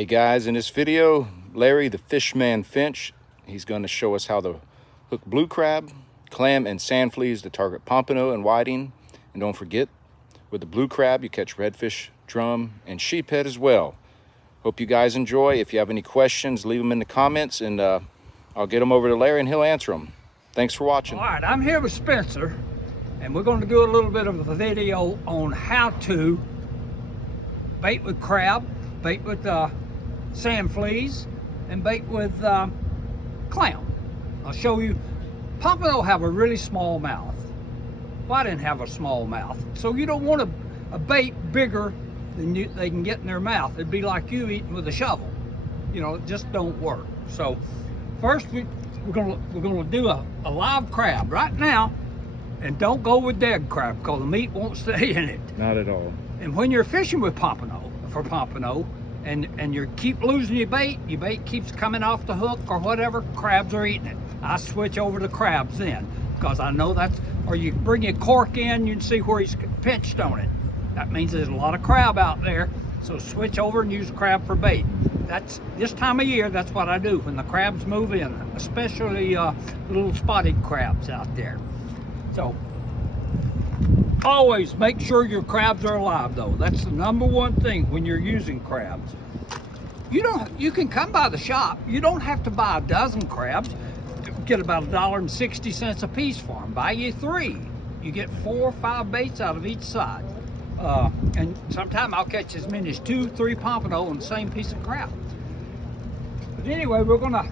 Hey guys, in this video, Larry the fishman finch, he's going to show us how to hook blue crab, clam, and sand fleas to target pompano and whiting. And don't forget, with the blue crab, you catch redfish, drum, and sheephead as well. Hope you guys enjoy. If you have any questions, leave them in the comments, and I'll get them over to Larry and he'll answer them. Thanks for watching. All right, I'm here with Spencer, and we're going to do a little bit of a video on how to bait with crab, bait with sand fleas, and bait with clam. I'll show you. Pompano have a really small mouth. Whiting have a small mouth, so you don't want a bait bigger than they can get in their mouth. It'd be like you eating with a shovel. You know, it just don't work. So first we're gonna do a live crab right now, and don't go with dead crab because the meat won't stay in it. Not at all. And when you're fishing with pompano, and you keep losing your bait keeps coming off the hook or whatever, crabs are eating it. I switch over to crabs then, because I know that's, or you bring your cork in, you can see where he's pinched on it. That means there's a lot of crab out there, so switch over and use crab for bait. That's this time of year, that's what I do when the crabs move in, especially little spotted crabs out there. So always make sure your crabs are alive though. That's the number one thing when you're using crabs. You can come by the shop. You don't have to buy a dozen crabs. Get about $1.60 a piece for them. Buy you 3. You get 4 or 5 baits out of each side. And sometimes I'll catch as many as 2, 3 pompano on the same piece of crab. But anyway, we're gonna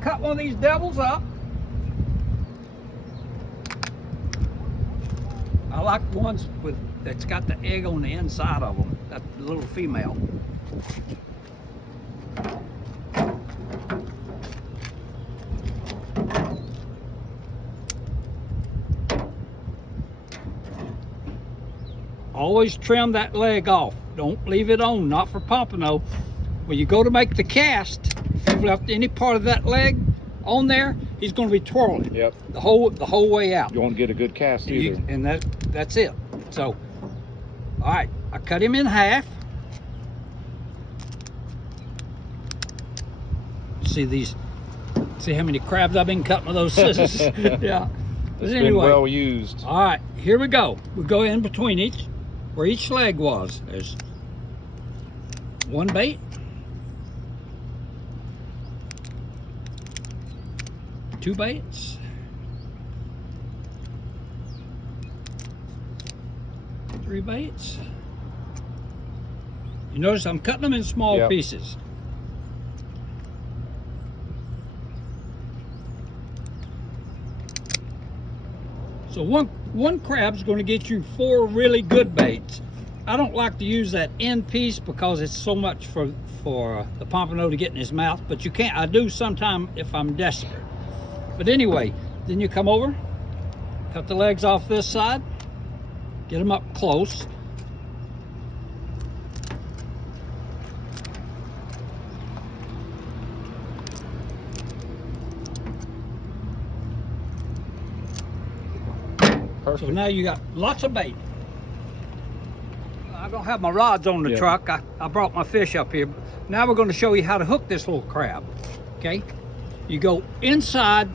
cut one of these devils up. I like ones that's got the egg on the inside of them. That little female. Always trim that leg off. Don't leave it on, not for pompano. When you go to make the cast, if you've left any part of that leg on there, he's going to be twirling. Yep. The whole way out. You won't get a good cast either. And that's it. So, all right, I cut him in half. See how many crabs I've been cutting with those scissors. Yeah. But It's anyway, been well used. all right, here we go. We go in between where each leg was. There's one bait. Two baits. Three baits. You notice I'm cutting them in small pieces. So one crab's going to get you 4 really good baits. I don't like to use that end piece because it's so much for the pompano to get in his mouth, but you can't. I do sometime if I'm desperate. But anyway, then you come over, cut the legs off this side, get them up close. Perfect. So now you got lots of bait. I don't have my rods on the truck. I brought my fish up here. Now we're going to show you how to hook this little crab. Okay? You go inside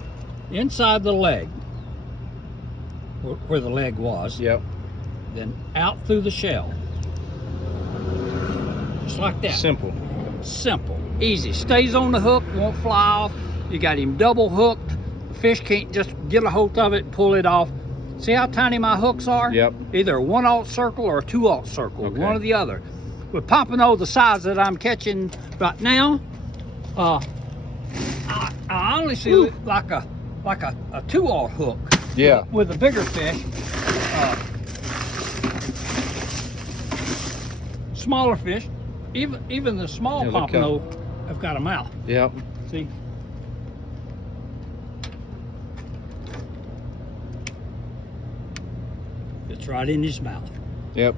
the leg, where the leg was. Yep. Then out through the shell. Just like that. Simple. Simple. Easy. Stays on the hook, won't fly off. You got him double hooked. The fish can't just get a hold of it and pull it off. See how tiny my hooks are? Yep. Either a 1/0 circle or a 2/0 circle, Okay. one or the other. With pompano the size that I'm catching right now, I honestly like a 2/0 hook. Yeah. With a bigger fish. Smaller fish, even the small pompano have got a mouth. Yep. See? It's right in his mouth. Yep.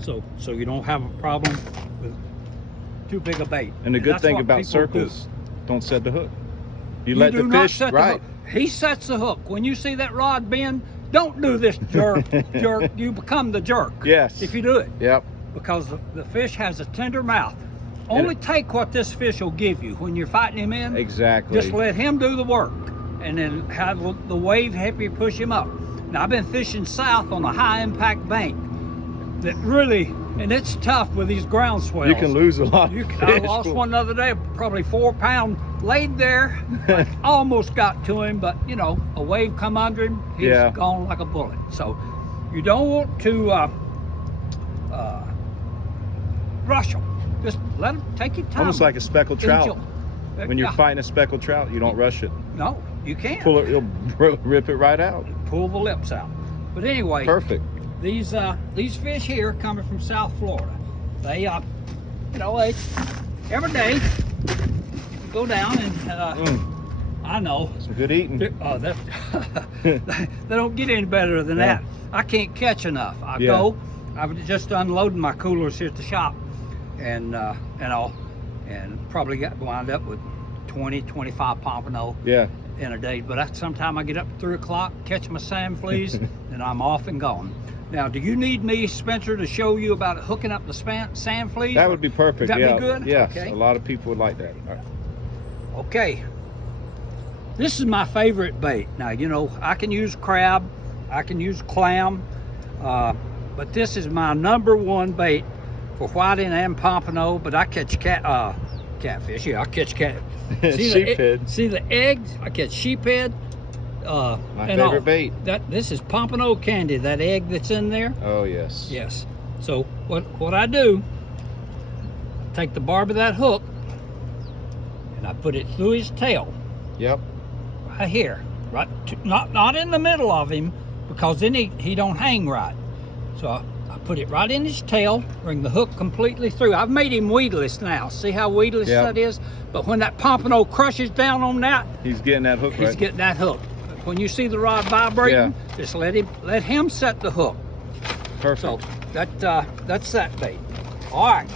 So you don't have a problem with too big a bait. And the good that's thing what about people circles, don't set the hook. You do. let You do the not fish, set the right? hook. He sets the hook. When you see that rod bend, don't do this jerk. You become the jerk. Yes. If you do it. Yep. Because the fish has a tender mouth. only take what this fish will give you when you're fighting him in. Exactly. Just let him do the work, and then have the wave help you push him up. Now, I've been fishing south on a high impact bank that really, and it's tough with these ground swells. You can lose a lot of fish. I lost one the other day, probably 4 pound, laid there. I almost got to him, but you know, a wave come under him, he's gone like a bullet. So you don't want to rush them. Just let them take your time. Almost like a speckled trout. Enjoy. When you're fighting a speckled trout, you don't rush it. No, you can't. Pull it, you'll rip it right out. Pull the lips out. But anyway, perfect. These fish here coming from South Florida, they you know, every day you go down and I know some good eating. They don't get any better than that. I can't catch enough. I was just unloading my coolers here at the shop, and probably wound up with 20-25 pompano in a day. But sometime I get up at 3 o'clock, catch my sand fleas, and I'm off and gone. Now, do you need me, Spencer, to show you about hooking up the sand fleas? That would be perfect. Would that be good? Yes, okay. A lot of people would like that. All right. Okay. This is my favorite bait. Now, you know, I can use crab, I can use clam, but this is my #1 bait for whiting and pompano. But I catch catfish. Yeah, I catch cat. Sheephead. See the eggs? I catch sheephead. My favorite bait. This is pompano candy. That egg that's in there. Oh yes. Yes. So what I do? Take the barb of that hook and I put it through his tail. Yep. Right here, right. Not in the middle of him, because then he don't hang right. So I put it right in his tail, bring the hook completely through. I've made him weedless now. See how weedless that is? But when that pompano crushes down on that, he's getting that hook. He's getting that hook. When you see the rod vibrating, just let him set the hook. Perfect. So that's that bait. All right.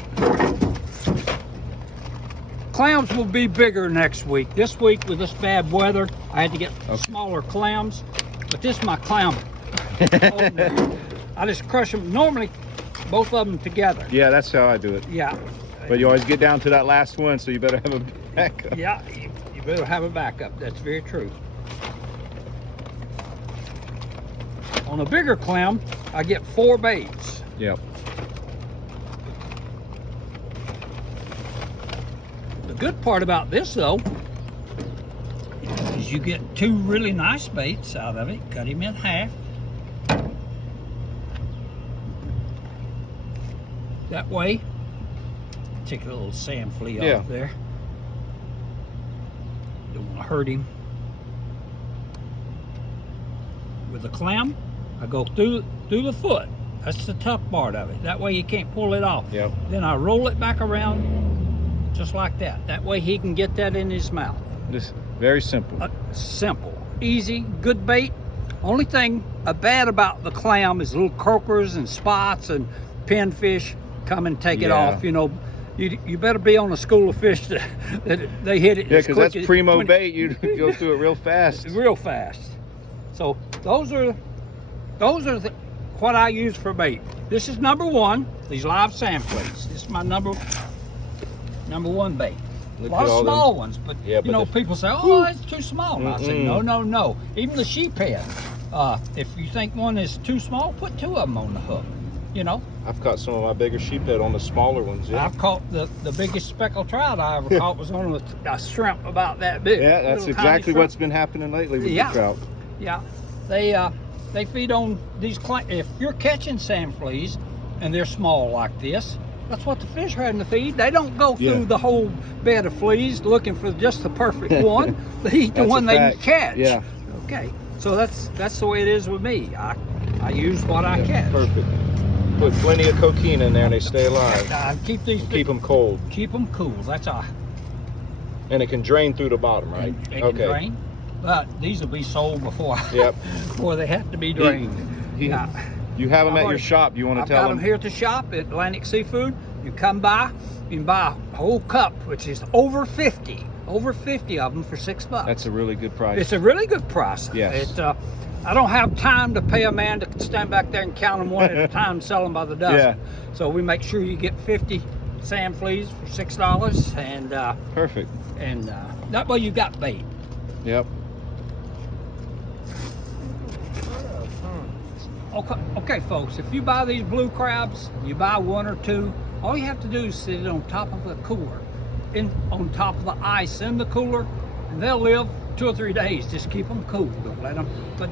Clams will be bigger next week. This week with this bad weather, I had to get smaller clams, but this is my clam. I just crush them, normally both of them together. Yeah, that's how I do it. Yeah. But you always get down to that last one, so you better have a backup. Yeah, you better have a backup. That's very true. On a bigger clam, I get 4 baits. Yep. The good part about this, though, is you get 2 really nice baits out of it. Cut him in half. That way, take a little sand flea off there. Don't want to hurt him. With the clam, I go through the foot. That's the tough part of it. That way you can't pull it off. Yep. Then I roll it back around just like that. That way he can get that in his mouth. Just very simple. Simple, easy, good bait. Only thing bad about the clam is little croakers and spots and pinfish come and take it off. You know, you better be on a school of fish that they hit it. Yeah, because that's primo bait. You go through it real fast. Real fast. So those are what I use for bait. This is #1. These live sand fleas. This is my number 1 bait. Look a lot at of small ones, but you know, people say, "Oh, it's too small." And I say, "No. Even the sheephead. If you think one is too small, put 2 of them on the hook. You know." I've caught some of my bigger sheephead on the smaller ones. Yeah. I've caught the biggest speckled trout I ever caught was on a shrimp about that big. Yeah, that's exactly what's been happening lately with the trout. Yeah, they feed on these. If you're catching sand fleas and they're small like this, that's what the fish are having to feed. They don't go through the whole bed of fleas looking for just the perfect one. They eat the one they can catch. Yeah. Okay, so that's the way it is with me. I use what I catch. Perfect. Put plenty of coquina in there and they stay alive. Keep them cold. Keep them cool. That's all. And it can drain through the bottom, right? It can drain. But these will be sold before before they have to be drained. You have them at your shop. You want to tell them? I've got them here at the shop at Atlantic Seafood. You come by, you can buy a whole cup, which is over 50 of them for $6. That's a really good price. It's a really good price. Yes. I don't have time to pay a man to stand back there and count them one at a time and sell them by the dozen. So we make sure you get 50 sand fleas for $6, and Perfect. that way you got bait. Yep. Okay, folks, if you buy these blue crabs, you buy one or two, all you have to do is sit it on top of the cooler, on top of the ice in the cooler, and they'll live 2 or 3 days. Just keep them cool.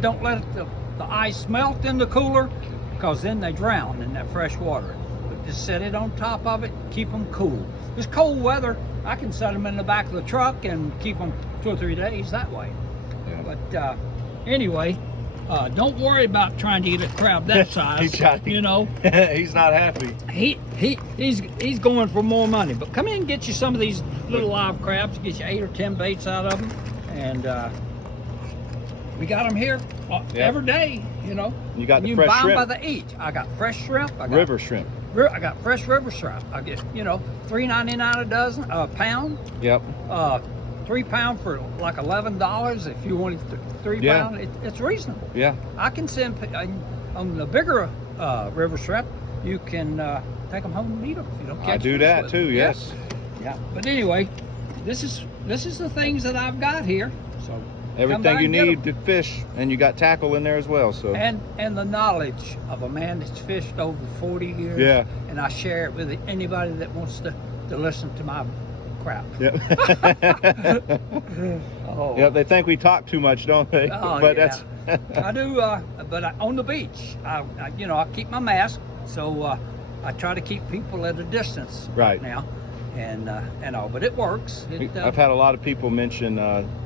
Don't let the ice melt in the cooler, because then they drown in that fresh water. But just set it on top of it, keep them cool. It's cold weather, I can set them in the back of the truck and keep them 2 or 3 days that way. Yeah. But anyway, don't worry about trying to get a crab that size. You know, He's not happy. He's going for more money. But come in and get you some of these little live crabs. Get you 8 or 10 baits out of them, and we got them here every day. You know, You got the you fresh buy shrimp. them by the each. I got fresh shrimp. I got River shrimp. I got fresh river shrimp. I get $3.99 a dozen, a pound. Yep. 3 pound for like $11. If you wanted 3 Yeah. pound, it's reasonable. Yeah. I can send on the bigger river shrimp. You can take them home and eat them. If you don't catch I do fish that with too. them. Yes. Yeah. But anyway, this is the things that I've got here. So come by Everything you and get need 'em. to fish, and you got tackle in there as well. So. And the knowledge of a man that's fished over 40 years. Yeah. And I share it with anybody that wants to listen to my crap. Yep. Oh. Yep. They think we talk too much, don't they? Oh, But yeah. that's. I do, but on the beach, I keep my mask, so I try to keep people at a distance Right. now, and all. But it works. I've had a lot of people mention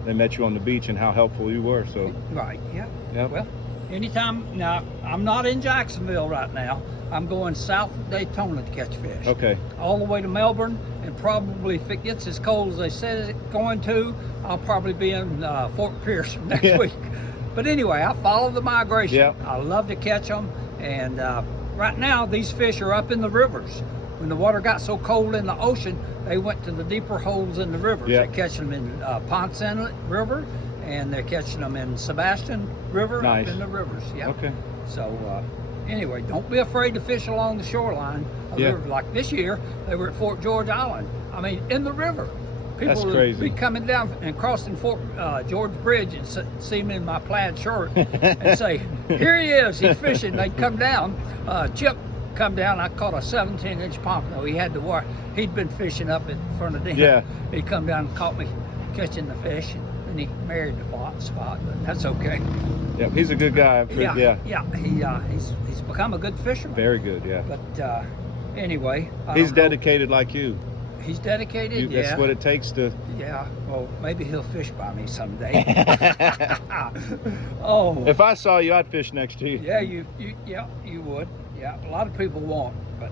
they met you on the beach and how helpful you were. So. Right. Yeah. Yep. Well, anytime. Now I'm not in Jacksonville right now. I'm going south of Daytona to catch fish. Okay. All the way to Melbourne, and probably if it gets as cold as they said it's going to, I'll probably be in Fort Pierce next Yeah. week. But anyway, I follow the migration. Yep. I love to catch them, and right now these fish are up in the rivers. When the water got so cold in the ocean, they went to the deeper holes in the rivers. Yep. They're catching them in Ponce Inlet River, and they're catching them in Sebastian River. Nice. Up in the rivers. Yeah. Okay. So anyway, don't be afraid to fish along the shoreline of the Yeah. river. Like this year, they were at Fort George Island. I mean, in the river. People That's would crazy. be coming down and crossing Fort George Bridge and see me in my plaid shirt and say, "Here he is, he's fishing." They'd come down. Chip come down. I caught a 17-inch pompano. He had to work. He'd been fishing up in front of the dam. Yeah. He'd come down and caught me catching the fish, and then he married the spot. But that's okay. Yep. He's a good guy. Yeah. He's become a good fisherman. Very good. Yeah. But anyway, I He's don't know. dedicated like you. He's dedicated. Yeah. That's what it takes to. Yeah. Well, maybe he'll fish by me someday. Oh. If I saw you, I'd fish next to you. Yeah, you would. Yeah. A lot of people won't, but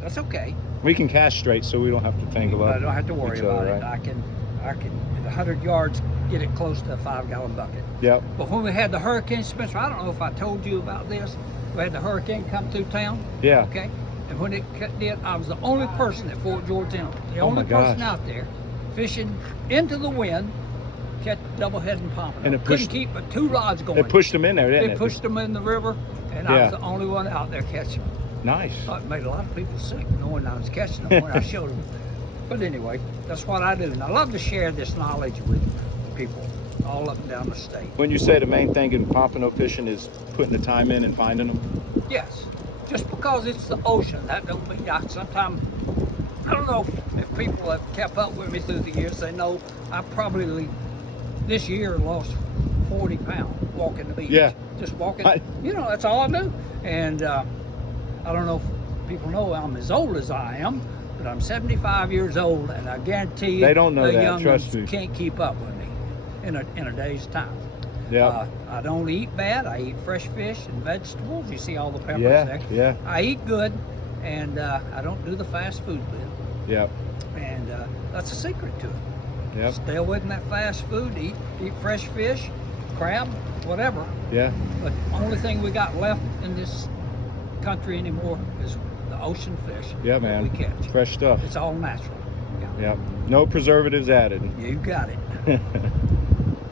that's okay. We can cast straight, so we don't have to tangle up. I don't have to worry each other, about it. right? I can at 100 yards get it close to a 5-gallon bucket. Yep. But when we had the hurricane, Spencer, I don't know if I told you about this. We had the hurricane come through town. Yeah. Okay. And when it did, I was the only person at Fort George Inlet. The Oh only my person gosh. out there fishing into the wind, catch double-heading pompano. And it pushed- Couldn't keep but 2 rods going. It pushed them in there, didn't They it? pushed them in the river, and I Yeah. was the only one out there catching them. Nice. It made a lot of people sick knowing I was catching them when I showed them. But anyway, that's what I do. And I love to share this knowledge with people all up and down the state. When you say the main thing in pompano fishing is putting the time in and finding them. Yes, just because it's the ocean, that don't mean sometimes, I don't know if people have kept up with me through the years, they know I probably this year lost 40 pounds walking the beach. Yeah. Just walking, I- that's all I do. And I don't know if people know I'm as old as I am, but I'm 75 years old, and I guarantee you They don't know the that, young trust ones me. can't keep up with me in a day's time. Yeah. I don't eat bad. I eat fresh fish and vegetables. You see all the peppers Yeah. there. Yeah. I eat good, and I don't do the fast food bit. Yep. And that's a secret to it. Yep. Stay away from that fast food. Eat fresh fish, crab, whatever. Yeah. But the only thing we got left in this country anymore is the ocean fish. Yeah, that man. we catch. Fresh stuff. It's all natural. Yeah. Yep. No preservatives added. You got it.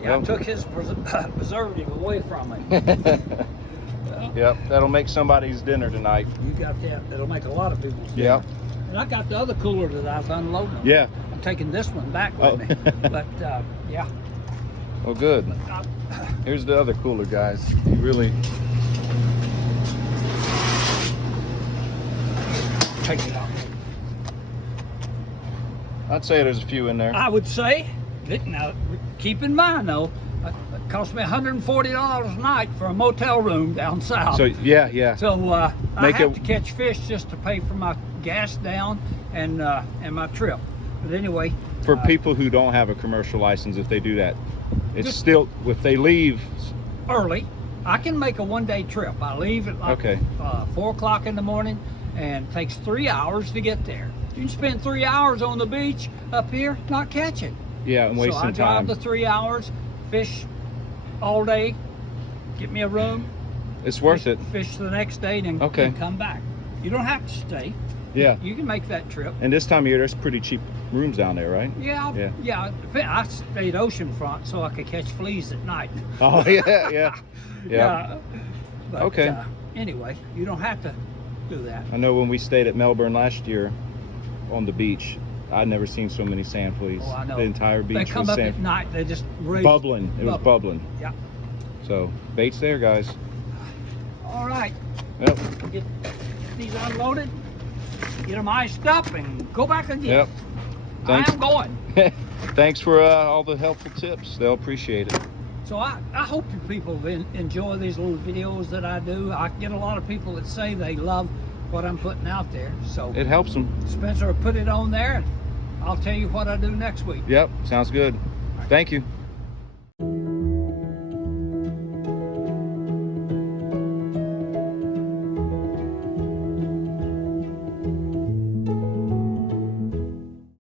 Yeah, Well- I took his preservative away from him. Yep. That'll make somebody's dinner tonight. You got that. That'll make a lot of people's Yep. dinner. And I got the other cooler that I was unloading. Yeah. I'm taking this one back with me. But yeah. Well, good. Here's the other cooler, guys. You really take it out. I'd say there's a few in there. I would say, now keep in mind though, it cost me $140 a night for a motel room down south. So yeah. So I have to catch fish just to pay for my gas down and my trip. But anyway, for people who don't have a commercial license, if they do that, it's just still, if they leave early, I can make a one-day trip. I leave at like 4 o'clock in the morning, and it takes 3 hours to get there. You can spend 3 hours on the beach up here not catching. Yeah, and wasting time. So I drive time. the 3 hours, fish all day, get me a room. It's worth it. Fish the next day, and then come back. You don't have to stay. Yeah. You can make that trip. And this time of year, there's pretty cheap rooms down there, right? Yeah. I stayed oceanfront so I could catch fleas at night. Oh yeah. But, okay. Anyway, you don't have to do that. I know when we stayed at Melbourne last year on the beach, I'd never seen so many sand fleas. Oh, I know. The entire beach They come was up at night. They just raise. bubbling. It was bubbling. Yeah. So bait's there, guys. All right. Yep. Get these unloaded. Get them iced up and go back again. Yep. I am going. Thanks for all the helpful tips. They'll appreciate it. So I hope you people enjoy these little videos that I do. I get a lot of people that say they love what I'm putting out there. So it helps them. Spencer will put it on there, and I'll tell you what I do next week. Yep. Sounds good. Thank you.